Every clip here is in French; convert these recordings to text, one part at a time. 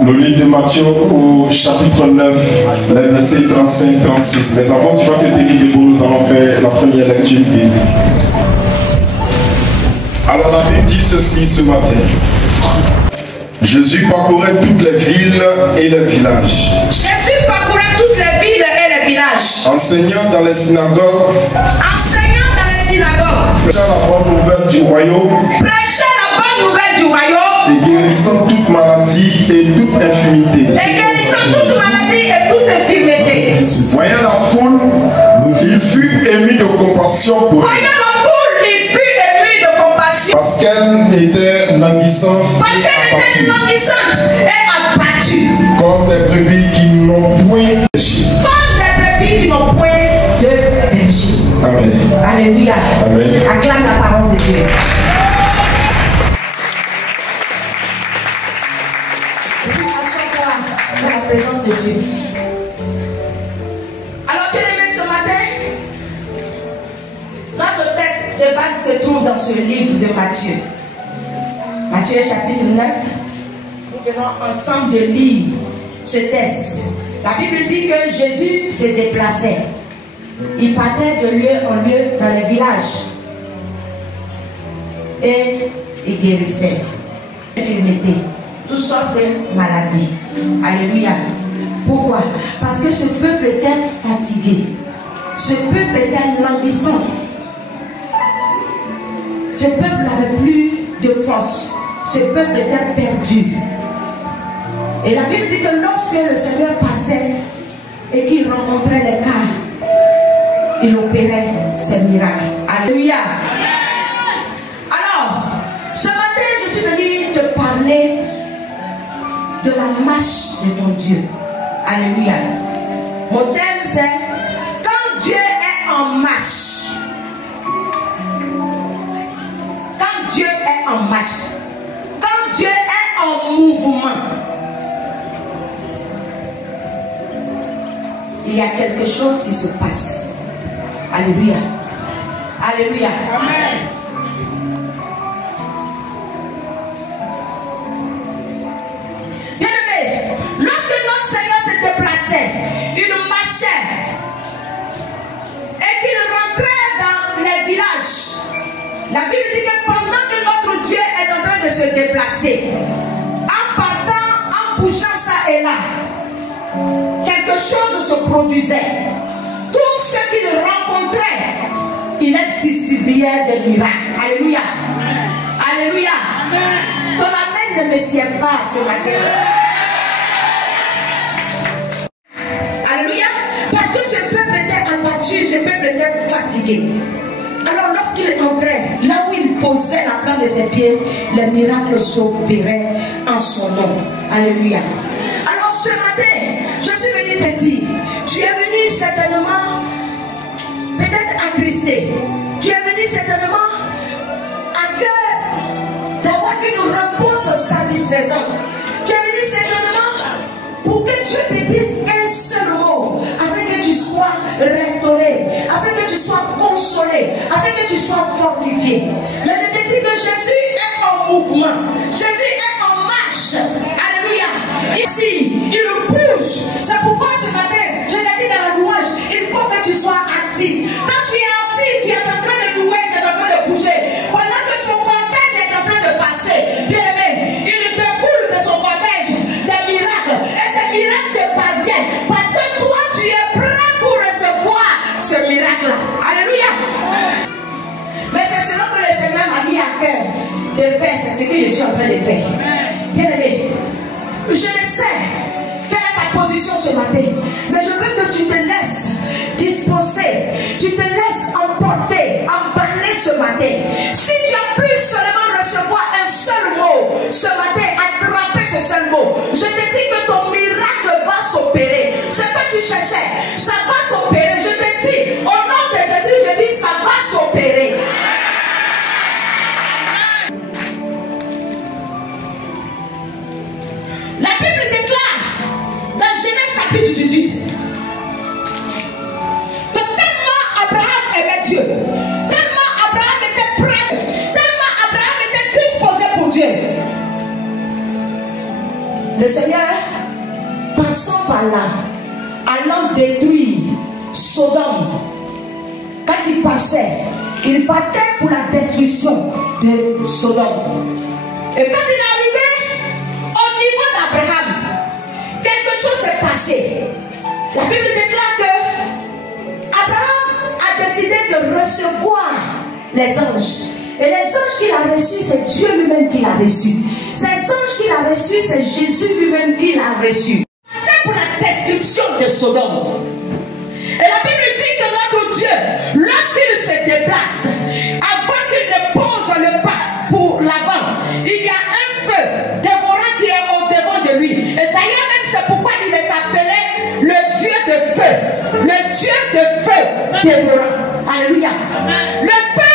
Le livre de Matthieu au chapitre 9, les versets 35-36. Mais avant, tu vas te tenir debout, nous allons faire la première lecture biblique. Alors on avait dit ceci ce matin. Jésus parcourait toutes les villes et les villages. Jésus parcourait toutes les villes et les villages. Enseignant dans les synagogues. Enseignant dans les synagogues. Prêchant la bonne nouvelle du royaume. Prêchant la bonne nouvelle du royaume. Et guérissant toute maladie et toute infirmité. Et guérissant toute maladie et toute infirmité. Voyant la foule, il fut ému de compassion pour elle. Voyant la foule, il fut ému de compassion. Parce qu'elle était languissante et abattue. Comme des brebis qui n'ont point de berger. Comme des brebis qui n'ont point de berger. Amen. Alléluia. Amen. Acclame la parole de Dieu. Assois-toi dans la présence de Dieu. Alors, bien aimé, ce matin, notre texte de base se trouve dans ce livre de Matthieu. Matthieu chapitre 9. Nous venons ensemble de lire ce texte. La Bible dit que Jésus se déplaçait. Il partait de lieu en lieu dans les villages. Et il guérissait. Il mettait toutes sortes de maladies. Alléluia. Pourquoi? Parce que ce peuple était fatigué. Ce peuple était languissant. Ce peuple n'avait plus de force. Ce peuple était perdu. Et la Bible dit que lorsque le Seigneur passait et qu'il rencontrait les cas, il opérait ses miracles. Alléluia. Alors, ce matin, je suis venu te parler de la marche de ton Dieu. Alléluia. Mon thème, c'est quand Dieu est en marche. Quand Dieu est en marche. Quand Dieu est en mouvement. Il y a quelque chose qui se passe. Alléluia. Alléluia. Amen. Bien-aimé, lorsque notre Seigneur se déplaçait, il marchait et qu'il rentrait dans les villages, la Bible dit que pendant que notre Dieu est en train de se déplacer, en partant, en bougeant ça et là, quelque chose se produisait. Tous ceux qui le rencontraient, il est distribué des miracles. Alléluia. Alléluia. Ton amen ne me sied pas ce matin. Alléluia. Parce que ce peuple était abattu, ce peuple était fatigué. Alors lorsqu'il entrait, là où il posait la plante de ses pieds, les miracles s'opéraient en son nom. Alléluia. Alors ce matin, je suis venu te dire, tu es venu certainement peut-être attristé. Tu es venu certainement à cœur d'avoir une réponse satisfaisante. Tu es venu certainement pour que Dieu te dise un seul mot, afin que tu sois restauré, afin que tu sois consolé, afin que tu sois fortifié. Mais je te dis que Jésus est en mouvement. Jésus est en marche. Alléluia. Ici, il bouge. C'est pourquoi ce matin, je l'ai dit dans la louange, il faut que tu sois actif. Quand tu es actif, tu es en train de louer, tu es en train de bouger. Pendant que son cortège est en train de passer, bien aimé, il découle de son cortège des miracles. Et ces miracles te parviennent. Parce que toi, tu es prêt pour recevoir ce miracle-là. Alléluia. Mais c'est ce que le Seigneur m'a mis à cœur de faire. C'est ce que je suis en train de faire. Bien aimé, je le sais. Quelle est ta position ce matin? Mais je veux que tu te laisses disposer. Tu te laisses emporter, emballer ce matin. Si tu as pu seulement recevoir un seul mot ce matin, attraper ce seul mot, je te dis que ton miracle va s'opérer. Ce que tu cherchais, ça va s'opérer. Je te dis, au nom de Jésus, je dis, ça va s'opérer. La Bible déclare dans Genèse chapitre 18 que tellement Abraham aimait Dieu, tellement Abraham était prêt, tellement Abraham était disposé pour Dieu, le Seigneur, passant par là, allant détruire Sodome, quand il passait, il partait pour la destruction de Sodome. Et quand il est arrivé au niveau d'Abraham, quelque chose s'est passé. La Bible déclare que Abraham a décidé de recevoir les anges. Et les anges qu'il a reçus, c'est Dieu lui-même qui l'a reçu. Ces anges qu'il a reçus, c'est Jésus lui-même qui l'a reçu. C'était pour la destruction de Sodome. Et la Bible dit que notre Dieu, lorsqu'il se déplace, avant qu'il ne pose le pas pour l'avant, il y a un feu dévorant qui est au devant de lui. Et d'ailleurs même c'est pourquoi il est appelé le Dieu de feu. Le Dieu de feu dévorant. Alléluia. Le feu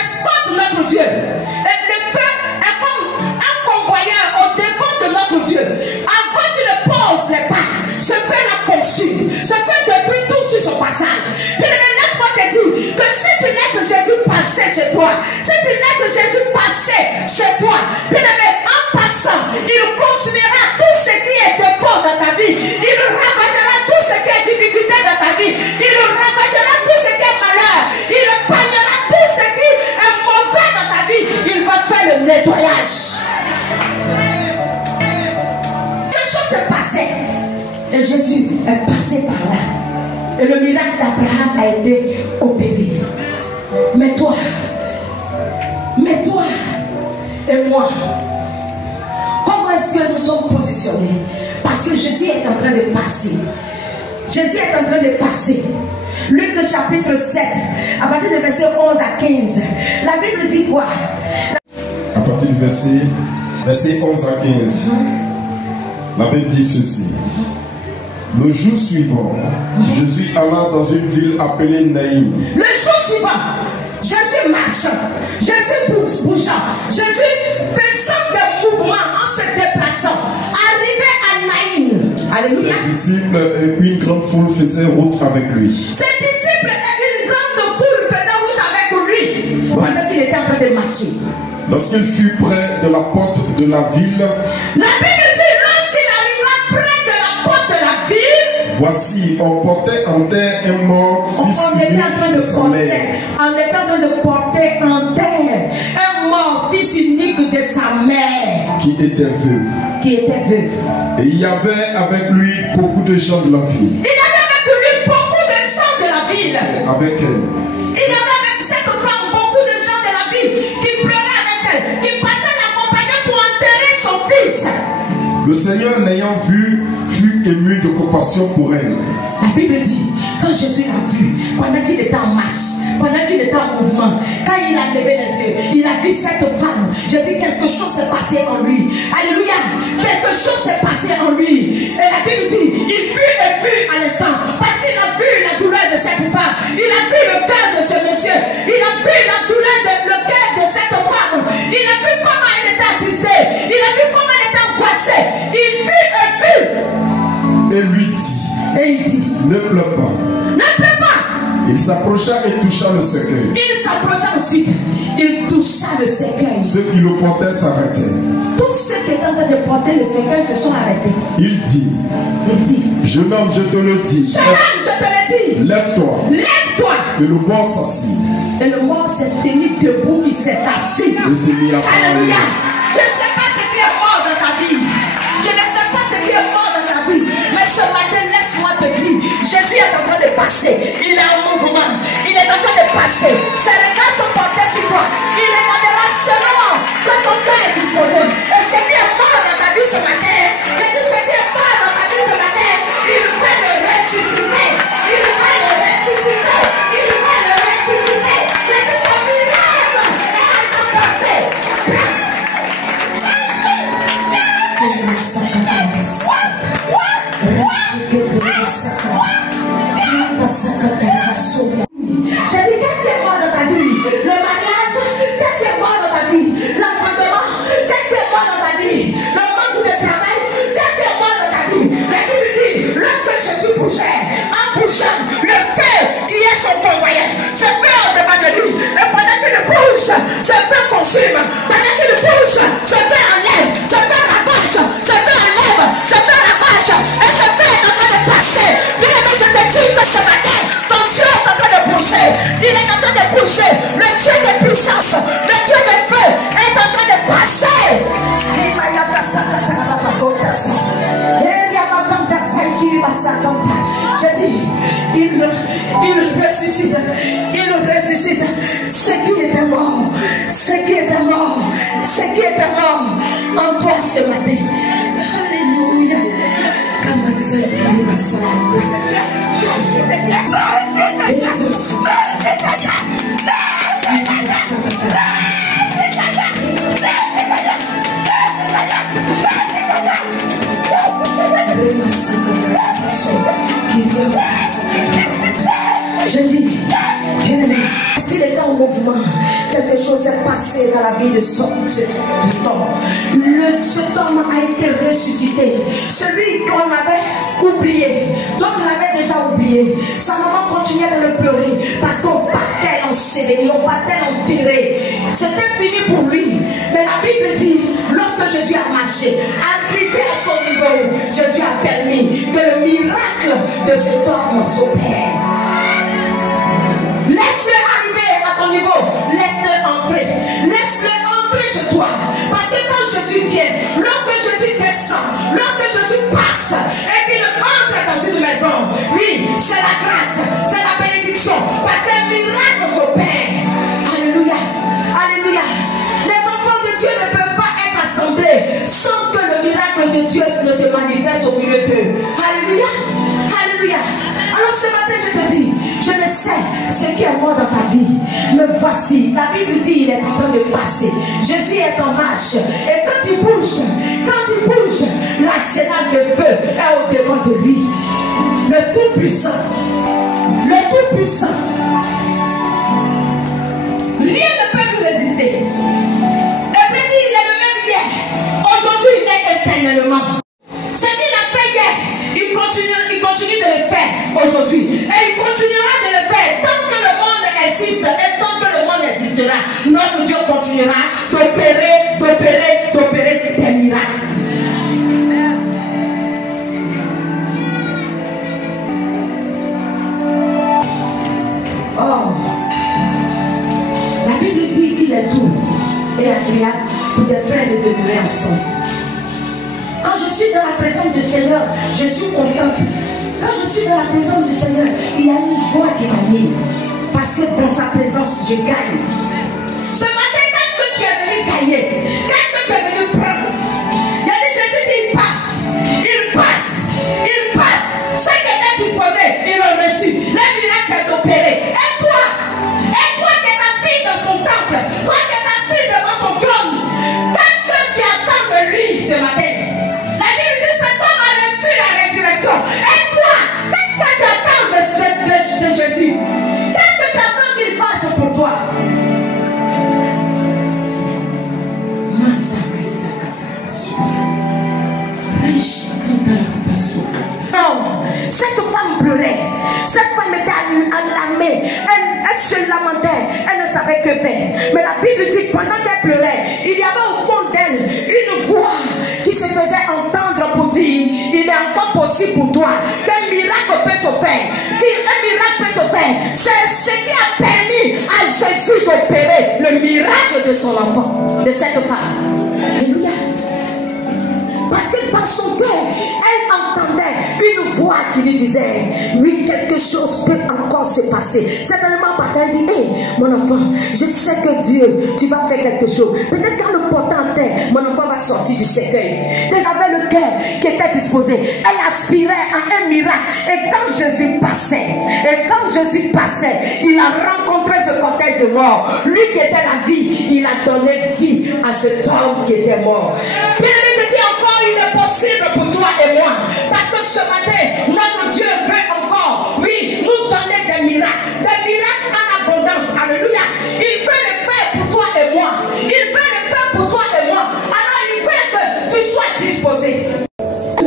escorte notre Dieu. Et le feu est comme un convoyeur au devant de notre Dieu. Avant qu'il ne pose les pas, ce feu la consume. Ce feu détruit tout sur son passage. Bien aimé, laisse-moi te dire que si tu laisses Jésus passer chez toi, si tu laisses Jésus passer chez toi, bien aimé, en passant, il consumera tout ce qui est défaut dans ta vie. Il ravagera tout ce qui est difficulté dans ta vie. Il ravagera tout ce qui est malheur. Il épargnera tout ce qui est mauvais dans ta vie. Il va faire le nettoyage. Quelque chose s'est passé. Et Jésus est passé par là. Et le miracle d'Abraham a été opéré. Mais toi et moi, comment est-ce que nous sommes positionnés? Parce que Jésus est en train de passer. Jésus est en train de passer. Luc chapitre 7, à partir du verset 11 à 15. La Bible dit quoi? À partir du verset 11 à 15. La Bible dit ceci. Le jour suivant, Jésus alla dans une ville appelée Naïm. Le jour suivant, Jésus marchant, Jésus bougeant, Jésus faisant des mouvements en se déplaçant, arrivé à Naïm. Alléluia. Ses disciples et une grande foule faisaient route avec lui. Ses disciples et une grande foule faisaient route avec lui pendant qu'il était en train de marcher. Lorsqu'il fut près de la porte de la ville, la Bible dit lorsqu'il arriva près de la porte de la ville, voici, on portait en terre un mort, fils unique de sa mère. On était en train de porter en terre un mort, fils unique de sa mère, qui était veuve. Et il y avait avec lui beaucoup de gens de la ville. Il y avait avec lui beaucoup de gens de la ville. Avec elle. Il y avait avec cette femme beaucoup de gens de la ville qui pleuraient avec elle, qui partaient l'accompagner pour enterrer son fils. Le Seigneur, l'ayant vu, fut ému de compassion pour elle. La Bible dit, quand Jésus l'a vu, pendant qu'il était en marche, pendant qu'il était en mouvement, quand il a levé les yeux, il a vu cette femme. Je dis, quelque chose s'est passé en lui. Alléluia. Quelque chose s'est passé en lui. Et la Bible dit, il fut ému à l'instant, parce qu'il a vu la douleur de cette femme. Il a vu le cœur de ce monsieur. Il a vu la douleur le cœur de cette femme. Il a vu comment elle était attristée. Il a vu comment elle était angoissée. Il fut ému. Et lui dit, ne pleure pas. Ne pleure pas. Il s'approcha et toucha le cercueil. Il s'approcha ensuite. Il toucha le cercueil. Ceux qui le portaient s'arrêtaient. Tous ceux qui étaient en train de porter le cercueil se sont arrêtés. Il dit, jeune homme, je te le dis. Jeune homme, je te le dis. Lève-toi. Lève-toi. Et le mort s'assit. Et le mort s'est tenu debout, il s'est assis. Et s'est mis à parler. Alléluia. Je ne sais pas ce qui est mort dans ta vie. Je ne sais pas ce qui est mort dans ta vie. Mais ce matin, laisse-moi te dire, Jésus est en train de passer. Il est en mouvement. Il est en train de passer. Ses regards sont portés sur toi. Il regardera seulement quand ton cœur est disposé. Et ce qui est mort dans ta vie ce matin, ce qui est mort dans ta vie ce matin, il va le ressusciter. Il va le ressusciter. Il va le ressusciter. Mais que ton miracle est apporté. J'ai dit, qu'est-ce qui est mort dans ta vie? Le mariage, qu'est-ce qui est mort dans ta vie? L'enfantement, qu'est-ce qui est mort dans ta vie? Le manque de travail, qu'est-ce qui est mort dans ta vie? La Bible dit, lorsque Jésus bougeait, en bougeant, le feu qui est son convoyeur, ce feu en devant de lui, et pendant qu'il bouge, ce feu consume, pendant qu'il bouge, ce feu enlève, ce feu rabâche, ce feu enlève, ce feu rabâche, et ce feu est en train de passer. Bien aimé, je te dis que ce matin, ton Dieu est en train de bouger. Il est en train de bouger. Le Dieu de puissance, le Dieu de feu est en train de passer. Je dis, il ressuscite. Il ressuscite. Ce qui était mort, ce qui était mort, ce qui était mort en toi ce matin. Alléluia. Je dis, mouvement. Quelque chose est passé dans la vie de cet homme. Cet homme a été ressuscité. Celui qu'on avait oublié, dont on avait déjà oublié. Sa maman continuait de le pleurer parce qu'on partait enseveli, on partait enterré. C'était fini pour lui. Mais la Bible dit, lorsque Jésus a marché, arrivé à son niveau, Jésus a permis que le miracle de cet homme s'opère. Laisse-le arriver à ton niveau, laisse-le entrer, laisse-le entrer chez toi. Parce que quand Jésus vient, lorsque Jésus descend, lorsque Jésus passe et qu'il entre dans une maison, oui, c'est la grâce, c'est la bénédiction, parce qu'un miracle s'opère. Alléluia, alléluia. Les enfants de Dieu ne peuvent pas être assemblés sans que le miracle de Dieu ne se manifeste au milieu d'eux. Alléluia, alléluia. Alors ce matin je te dis, je ne sais ce qui est mort dans ta vie, mais voici, la Bible dit il est en train de passer. Jésus est en marche et quand il bouge, l'arsenal de feu est au devant de lui. Le Tout-Puissant, rien ne peut lui résister. Le président il est le même hier, aujourd'hui il est éternellement. Ce qu'il a fait hier, il continue de le faire aujourd'hui. Et il continuera de le faire tant que le monde existe et tant que le monde existera. Notre Dieu continuera d'opérer des miracles. Oh, la Bible dit qu'il est doux et agréable pour des frères de demeurer ensemble. Quand je suis dans la présence du Seigneur, je suis contente. Quand je suis dans la présence du Seigneur, il y a une joie qui m'anime. Parce que dans sa présence, je gagne. Ce matin, qu'est-ce que tu es venu gagner? Qu'est-ce que tu es venu prendre? Il y a des Jésus qui passe. Ce qui était disposé, ils l'ont reçu. Le miracle est opéré. Et toi qui es assis dans son temple, toi qui es assis devant son trône, qu'est-ce que tu attends de lui ce matin? La Bible dit cet homme a reçu la résurrection. Et toi, qu'est-ce que tu attends de Jésus? Qu'est-ce que tu attends qu'il fasse pour toi? Non, cette femme pleurait. Cette femme était alarmée. Elle se lamentait. Elle ne savait que faire. Mais la Bible dit que pendant qu'elle pleurait, il y avait au fond d'elle une voix qui se faisait entendre pour dire il est encore possible pour toi qu'un miracle peut se faire. Un miracle peut se faire. C'est ce qui a permis à Jésus d'opérer le miracle de son enfant, de cette femme. Alléluia. Parce que dans son cœur, elle entendait une voix qui lui disait oui, quelque chose peut encore se passer. Certainement par elle dit hé, mon enfant, je sais que Dieu, tu vas faire quelque chose. Peut-être quand le potentat, mon enfant va sortir du cercueil. J'avais le cœur qui était disposé. Elle aspirait à un miracle. Et quand Jésus passait, il a rencontré ce cortège de mort. Lui qui était la vie, il a donné vie à cet homme qui était mort. Bien, je dis encore, il est possible pour toi et moi. Parce que ce matin, notre Dieu veut encore, oui, nous donner des miracles en abondance. Alléluia. Il veut le faire pour toi et moi. Il veut le faire pour toi et moi. Alors il veut que tu sois disposé. Tu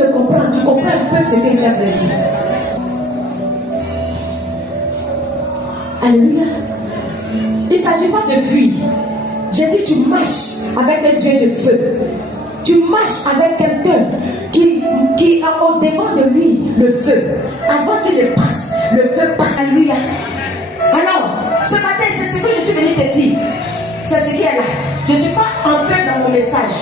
comprends un peu ce que je viens de dire. Alléluia. Il ne s'agit pas de fuir. J'ai dit tu marches avec un Dieu de feu. Tu marches avec quelqu'un qui a au devant de lui le feu. Avant qu'il ne passe, le feu passe. Alléluia. Alors, ce matin, c'est ce que je suis venu te dire. C'est ce qui est là. Je ne suis pas entré dans mon message.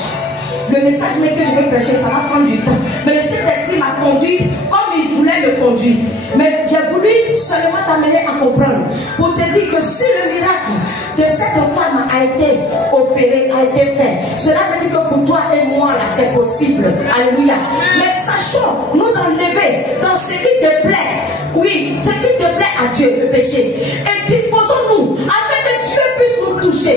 Le message mais que je vais prêcher, ça va prendre du temps. Mais le Saint-Esprit m'a conduit comme il voulait me conduire. Mais j'ai voulu seulement t'amener à comprendre. Pour te dire que si le miracle de cette femme a été opéré, a été fait, cela veut dire que pour toi et moi, là, c'est possible. Alléluia. Mais sachons nous enlever dans ce qui te plaît. Oui, ce qui te plaît à Dieu, le péché. Et disposons-nous afin que Dieu puisse nous toucher.